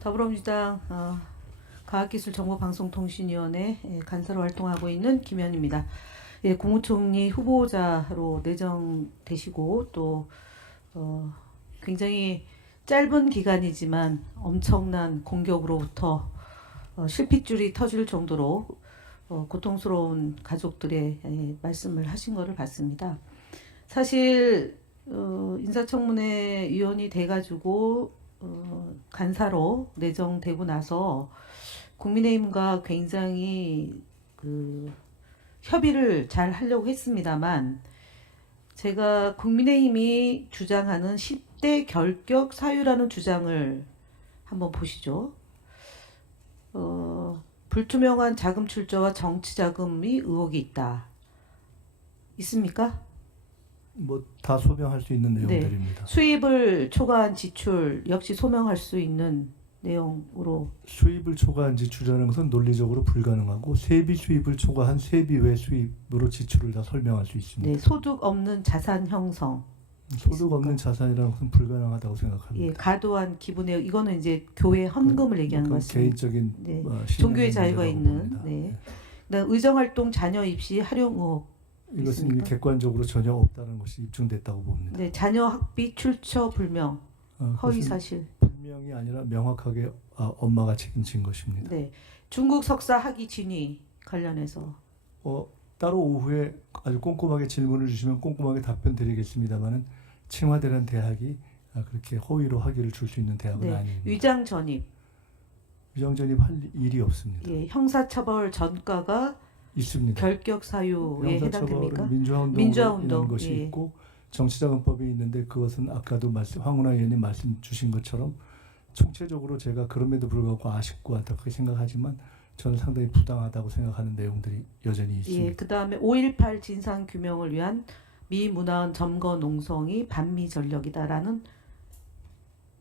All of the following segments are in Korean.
더불어민주당 과학기술정보방송통신위원회 간사로 활동하고 있는 김현입니다. 예, 국무총리 후보자로 내정되시고 또 굉장히 짧은 기간이지만 엄청난 공격으로부터 실핏줄이 터질 정도로 고통스러운 가족들의 말씀을 하신 것을 봤습니다. 사실 인사청문회 위원이 돼가지고 간사로 내정되고 나서 국민의힘과 굉장히 협의를 잘 하려고 했습니다만, 제가 국민의힘이 주장하는 10대 결격 사유라는 주장을 한번 보시죠. 불투명한 자금 출처와 정치 자금이 의혹이 있다. 있습니까? 뭐 다 소명할 수 있는 내용들입니다. 수입을 초과한 지출 역시 소명할 수 있는 내용으로. 수입을 초과한 지출이라는 것은 논리적으로 불가능하고 세비 수입을 초과한 세비 외 수입으로 지출을 다 설명할 수 있습니다. 네, 소득 없는 자산 형성. 소득 없는 자산이라는 것은 불가능하다고 생각합니다. 예, 과도한 기부내역, 이거는 이제 교회 헌금을 얘기하는 것 같습니다. 개인적인 네, 종교의 자유가 있는. 봅니다. 네. 그다음 의정활동 자녀 입시 활용 의혹. 이것은 있습니까? 객관적으로 전혀 없다는 것이 입증됐다고 봅니다. 네, 자녀 학비 출처 불명, 허위 사실. 불명이 아니라 명확하게 엄마가 책임진 것입니다. 네, 중국 석사 학위 진위 관련해서. 따로 오후에 아주 꼼꼼하게 질문을 주시면 꼼꼼하게 답변 드리겠습니다만은清華대라는 대학이 그렇게 허위로 학위를 줄 수 있는 대학은 네, 아닙니다. 위장 전입. 위장 전입할 일이 없습니다. 예, 형사처벌 전가가 있습니다. 결격 사유에 해당됩니까? 민주화운동이라는 것이 예. 있고 정치자금법이 있는데 그것은 아까도 황운하 의원님 말씀 주신 것처럼 총체적으로 제가 그럼에도 불구하고 아쉽고 안타깝게 생각하지만 저는 상당히 부당하다고 생각하는 내용들이 여전히 있습니다. 예, 그다음에 5.18 진상 규명을 위한 미 문화원 점거 농성이 반미 전력이다라는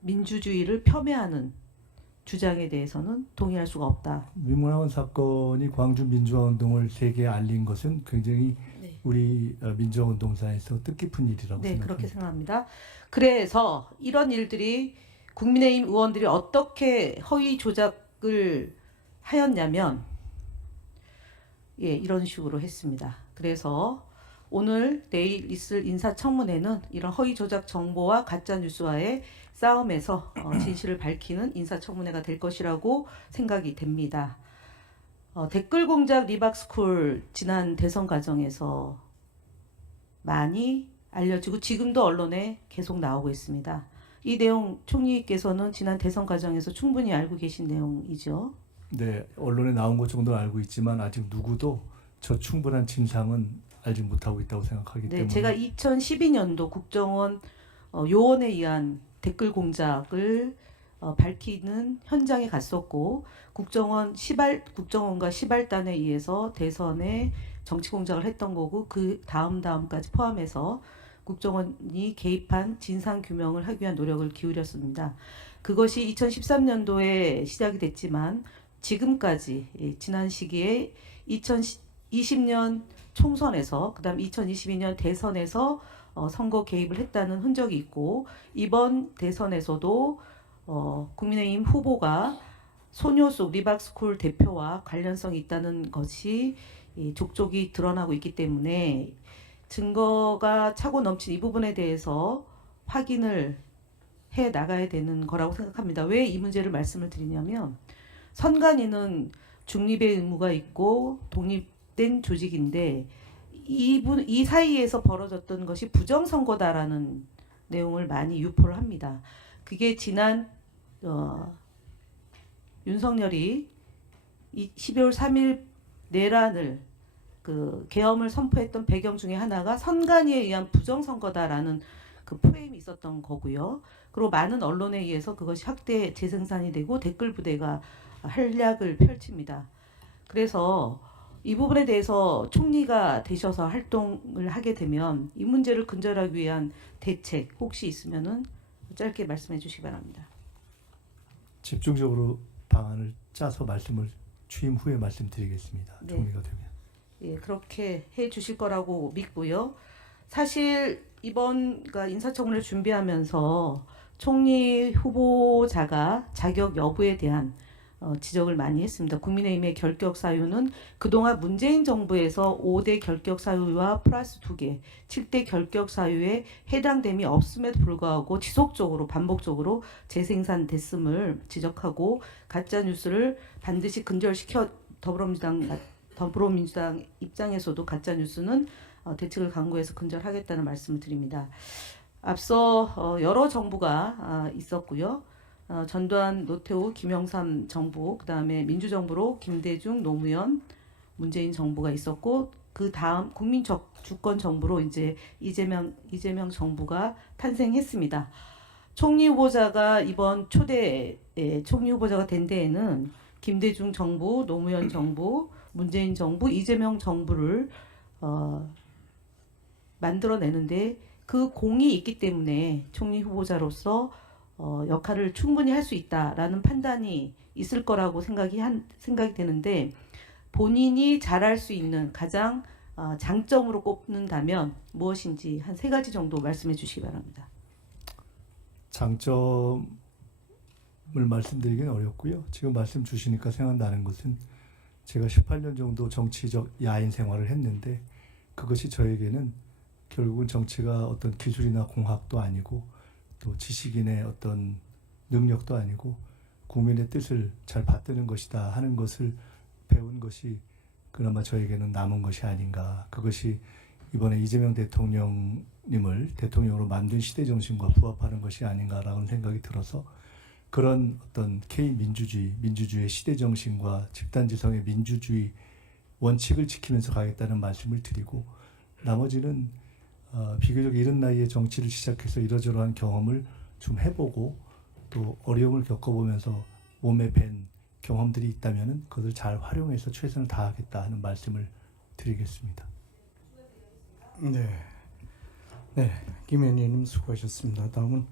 민주주의를 폄훼하는 주장에 대해서는 동의할 수가 없다. 미문화원 사건이 광주 민주화운동을 세계에 알린 것은 굉장히 우리 민주화운동사에서 뜻깊은 일이라고 생각합니다. 그렇게 생각합니다. 그래서 이런 일들이 국민의힘 의원들이 어떻게 허위 조작을 하였냐면 이런 식으로 했습니다. 그래서 오늘 내일 있을 인사청문회는 이런 허위 조작 정보와 가짜 뉴스와의 싸움에서 진실을 밝히는 인사청문회가 될 것이라고 생각이 됩니다. 댓글 공작 리박스쿨 지난 대선 과정에서 많이 알려지고 지금도 언론에 계속 나오고 있습니다. 이 내용 총리께서는 지난 대선 과정에서 충분히 알고 계신 내용이죠. 네, 언론에 나온 것 정도는 알고 있지만 아직 누구도 저 충분한 진상은 알지 못하고 있다고 생각하기 때문에. 제가 2012년도 국정원 요원에 의한 댓글 공작을 밝히는 현장에 갔었고, 국정원과 시발단에 의해서 대선에 정치 공작을 했던 거고, 그 다음까지 포함해서 국정원이 개입한 진상 규명을 하기 위한 노력을 기울였습니다. 그것이 2013년도에 시작이 됐지만 지금까지 지난 시기에 2020년 총선에서 그다음 2022년 대선에서 선거 개입을 했다는 흔적이 있고, 이번 대선에서도 국민의힘 후보가 소녀 속 리박스쿨 대표와 관련성이 있다는 것이 족족이 드러나고 있기 때문에 증거가 차고 넘친 이 부분에 대해서 확인을 해 나가야 되는 거라고 생각합니다. 왜 이 문제를 말씀을 드리냐면, 선관위는 중립의 의무가 있고 독립된 조직인데 이 사이에서 벌어졌던 것이 부정선거다라는 내용을 많이 유포를 합니다. 그게 지난 윤석열이 12월 3일 내란을 계엄을 선포했던 배경 중에 하나가 선관위에 의한 부정선거다라는 그 프레임이 있었던 거고요. 그리고 많은 언론에 의해서 그것이 확대 재생산이 되고 댓글 부대가 활약을 펼칩니다. 그래서 이 부분에 대해서 총리가 되셔서 활동을 하게 되면 이 문제를 근절하기 위한 대책 혹시 있으면은 짧게 말씀해 주시기 바랍니다. 집중적으로 방안을 짜서 취임 후에 말씀드리겠습니다. 총리가 되면. 예, 그렇게 해 주실 거라고 믿고요. 사실 이번 인사청문회를 준비하면서 총리 후보자가 자격 여부에 대한 지적을 많이 했습니다. 국민의힘의 결격 사유는 그동안 문재인 정부에서 5대 결격 사유와 플러스 2개, 7대 결격 사유에 해당됨이 없음에도 불구하고 지속적으로 반복적으로 재생산됐음을 지적하고 가짜 뉴스를 반드시 근절시켜 더불어민주당 입장에서도 가짜 뉴스는 대책을 강구해서 근절하겠다는 말씀을 드립니다. 앞서 여러 정부가 있었고요. 전두환, 노태우, 김영삼 정부, 그다음에 민주정부로 김대중, 노무현, 문재인 정부가 있었고 그 다음 주권 정부로 이제 이재명 정부가 탄생했습니다. 총리 후보자가 이번 초대 총리 후보자가 된 데에는 김대중 정부, 노무현 정부, 문재인 정부, 이재명 정부를 만들어내는데 그 공이 있기 때문에 총리 후보자로서 역할을 충분히 할 수 있다라는 판단이 있을 거라고 생각이 되는데 본인이 잘할 수 있는 가장 장점으로 꼽는다면 무엇인지 한 3가지 정도 말씀해 주시기 바랍니다. 장점을 말씀드리기는 어렵고요. 지금 말씀 주시니까 생각나는 것은 제가 18년 정도 정치적 야인 생활을 했는데 그것이 저에게는 결국은 정치가 어떤 기술이나 공학도 아니고 또 지식인의 어떤 능력도 아니고 국민의 뜻을 잘 받드는 것이다 하는 것을 배운 것이 그나마 저에게는 남은 것이 아닌가. 그것이 이번에 이재명 대통령님을 대통령으로 만든 시대 정신과 부합하는 것이 아닌가라는 생각이 들어서 그런 어떤 민주주의의 시대 정신과 집단지성의 민주주의 원칙을 지키면서 가겠다는 말씀을 드리고 나머지는 비교적 이른 나이에 정치를 시작해서 이러저러한 경험을 좀 해보고 또 어려움을 겪어보면서 몸에 밴 경험들이 있다면 그것을 잘 활용해서 최선을 다하겠다 하는 말씀을 드리겠습니다. 네, 김 의원님 수고하셨습니다. 다음은